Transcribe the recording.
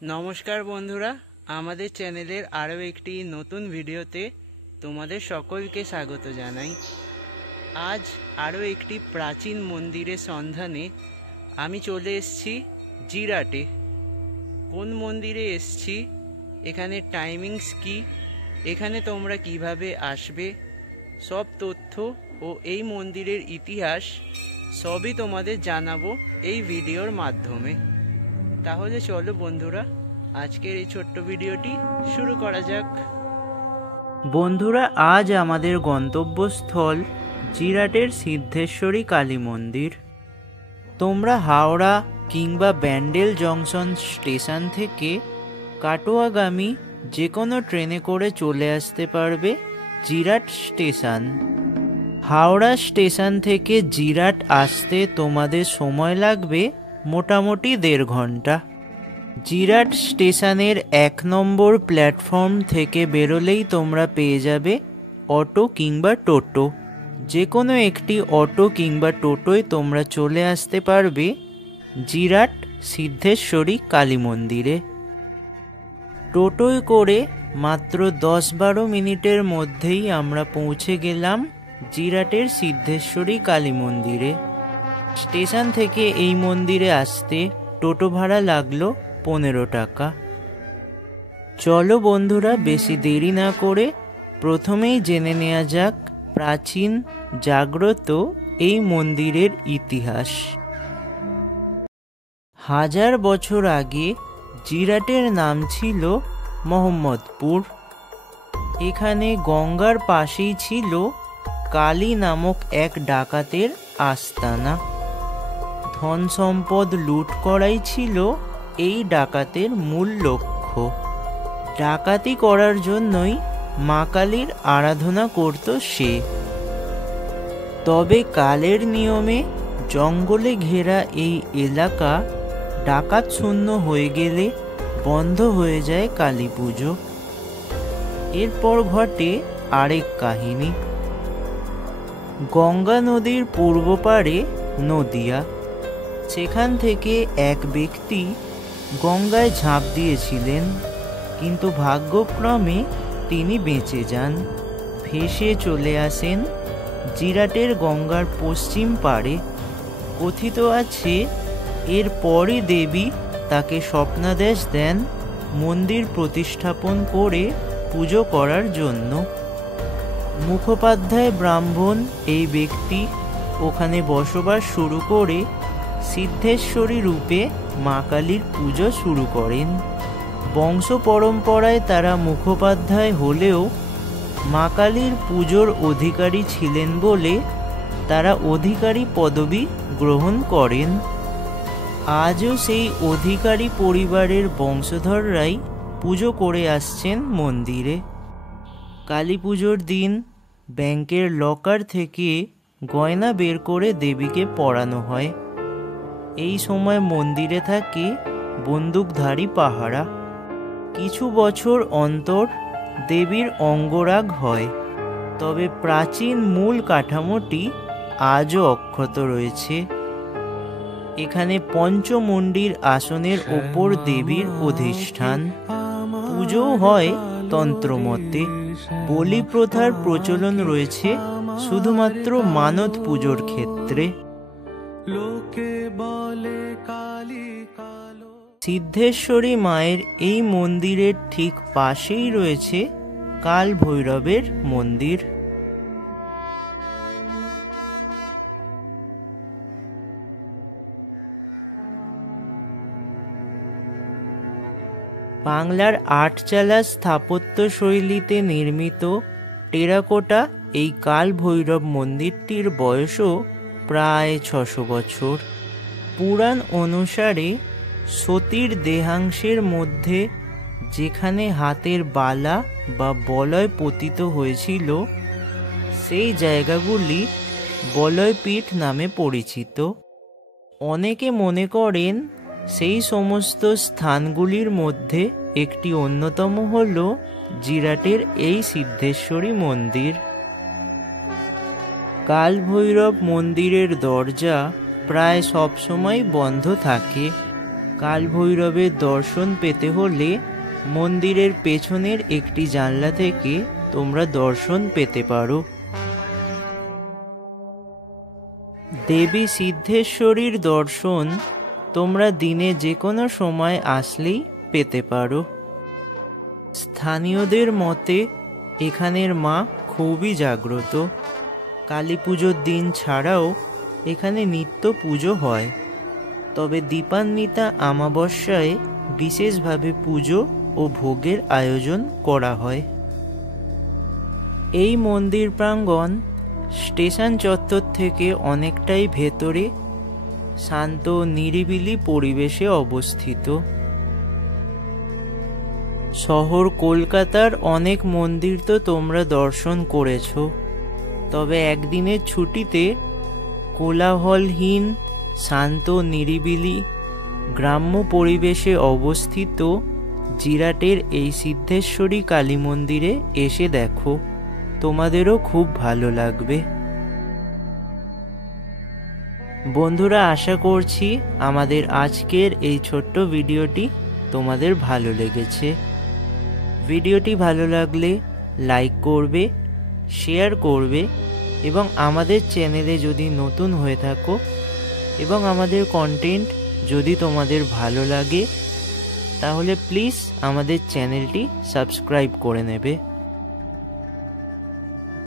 নমস্কার বন্ধুরা, আমাদের চ্যানেলের আরও একটি নতুন ভিডিওতে তোমাদের সকলকে স্বাগত জানাই। আজ আরও একটি প্রাচীন মন্দিরের সন্ধানে আমি চলে এসেছি জিরাটে। কোন মন্দিরে এসেছি, এখানে টাইমিংস কি, এখানে তোমরা কিভাবে আসবে, সব তথ্য ও এই মন্দিরের ইতিহাস সবই তোমাদের জানাবো এই ভিডিওর মাধ্যমে। তাহলে চলো বন্ধুরা, আজকের এই ছোট্ট ভিডিওটি শুরু করা যাক। বন্ধুরা, আজ আমাদের গন্তব্যস্থল জিরাটের সিদ্ধেশ্বরী কালী মন্দির। তোমরা হাওড়া কিংবা ব্যান্ডেল জংশন স্টেশন থেকে কাটোয়াগামী যে কোনো ট্রেনে করে চলে আসতে পারবে জিরাট স্টেশন। হাওড়া স্টেশন থেকে জিরাট আসতে তোমাদের সময় লাগবে মোটামুটি 1.5 ঘন্টা। জিরাট স্টেশনের 1 নম্বর প্ল্যাটফর্ম থেকে বেরোলেই তোমরা পেয়ে যাবে অটো কিংবা টোটো। যে কোনো একটি অটো কিংবা টোটোয় তোমরা চলে আসতে পারবে জিরাট সিদ্ধেশ্বরী কালী মন্দিরে। টোটোয় করে মাত্র 10-12 মিনিটের মধ্যেই আমরা পৌঁছে গেলাম জিরাটের সিদ্ধেশ্বরী কালী মন্দিরে। স্টেশন থেকে এই মন্দিরে আসতে টোটো ভাড়া লাগলো 15 টাকা। চলো বন্ধুরা, বেশি দেরি না করে প্রথমেই জেনে নেওয়া যাক প্রাচীন জাগ্রত এই মন্দিরের ইতিহাস। 1000 বছর আগে জিরাটের নাম ছিল মোহাম্মদপুর। এখানে গঙ্গার পাশেই ছিল কালী নামক এক ডাকাতের আস্তানা। ধন সম্পদ লুট করাই ছিল এই ডাকাতের মূল লক্ষ্য। ডাকাতি করার জন্যই মা কালীর আরাধনা করত সে। তবে কালের নিয়মে জঙ্গলে ঘেরা এই এলাকা ডাকাত শূন্য হয়ে গেলে বন্ধ হয়ে যায় কালী পুজো। এরপর ঘটে আরেক কাহিনী। গঙ্গা নদীর পূর্ব পাড়ে নদিয়া, সেখান থেকে এক ব্যক্তি গঙ্গায় ঝাঁপ দিয়েছিলেন, কিন্তু ভাগ্যক্রমে তিনি বেঁচে যান। ভেসে চলে আসেন জিরাটের গঙ্গার পশ্চিম পাড়ে। কথিত আছে এরপরই দেবী তাকে স্বপ্নাদেশ দেন মন্দির প্রতিস্থাপন করে পুজো করার জন্য। মুখোপাধ্যায় ব্রাহ্মণ এই ব্যক্তি ওখানে বসবাস শুরু করে সিদ্ধেশ্বরী রূপে মা কালীর পুজো শুরু করেন। বংশ পরম্পরায় তারা মুখোপাধ্যায় হলেও মা কালীর পুজোর অধিকারী ছিলেন বলে তারা অধিকারী পদবি গ্রহণ করেন। আজও সেই অধিকারী পরিবারের বংশধররাই পুজো করে আসছেন মন্দিরে। কালী পুজোর দিন ব্যাংকের লকার থেকে গয়না বের করে দেবীকে পরানো হয়। এই সময় মন্দিরে থাকে বন্দুকধারী পাহারা। কিছু বছর অন্তর দেবীর অঙ্গরাগ হয়, তবে প্রাচীন মূল কাঠামোটি আজও অক্ষত রয়েছে। এখানে পঞ্চমুণ্ডির আসনের ওপর দেবীর অধিষ্ঠান। পুজো হয় তন্ত্রমতে। বলি প্রথার প্রচলন রয়েছে শুধুমাত্র মানত পুজোর ক্ষেত্রে। সিদ্ধেশ্বরী মায়ের এই মন্দিরের ঠিক পাশেই রয়েছে কাল ভৈরবের মন্দির। বাংলার আটচালা স্থাপত্য শৈলীতে নির্মিত টেরাকোটা এই কাল ভৈরব মন্দিরটির বয়সও প্রায় 600 বছর। পুরাণ অনুসারে সতীর দেহাংশের মধ্যে যেখানে হাতের বালা বা বলয় পতিত হয়েছিল সেই জায়গাগুলি বলয়পীঠ নামে পরিচিত। অনেকে মনে করেন সেই সমস্ত স্থানগুলির মধ্যে একটি অন্যতম হল জিরাটের এই সিদ্ধেশ্বরী মন্দির। কাল ভৈরব মন্দিরের দরজা প্রায় সবসময় বন্ধ থাকে। কাল ভৈরবের দর্শন পেতে হলে মন্দিরের পেছনের একটি জানলা থেকে তোমরা দর্শন পেতে পারো। দেবী সিদ্ধেশ্বরীর দর্শন তোমরা দিনে যে কোনো সময় আসলেই পেতে পারো। স্থানীয়দের মতে এখানের মা খুবই জাগ্রত। কালী পুজোর দিন ছাড়াও এখানে নিত্য পুজো হয়, তবে দীপান্বিতা অমাবস্যায় বিশেষভাবে পুজো ও ভোগের আয়োজন করা হয়। এই মন্দির প্রাঙ্গণ স্টেশন চত্বর থেকে অনেকটাই ভেতরে শান্ত নিরিবিলি পরিবেশে অবস্থিত। শহর কলকাতার অনেক মন্দির তো তোমরা দর্শন করেছো, তবে একদিনের ছুটিতে কোলাহলহীন শান্ত নিরিবিলি গ্রাম্য পরিবেশে অবস্থিত জিরাটের এই সিদ্ধেশ্বরী কালী মন্দিরে এসে দেখো, তোমাদেরও খুব ভালো লাগবে। বন্ধুরা, আশা করছি আমাদের আজকের এই ছোট্ট ভিডিওটি তোমাদের ভালো লেগেছে। ভিডিওটি ভালো লাগলে লাইক করবে, শেয়ার করবে এবং আমাদের চ্যানেলে যদি নতুন হয়ে থাকো এবং আমাদের কন্টেন্ট যদি তোমাদের ভালো লাগে তাহলে প্লিজ আমাদের চ্যানেলটি সাবস্ক্রাইব করে নেবে।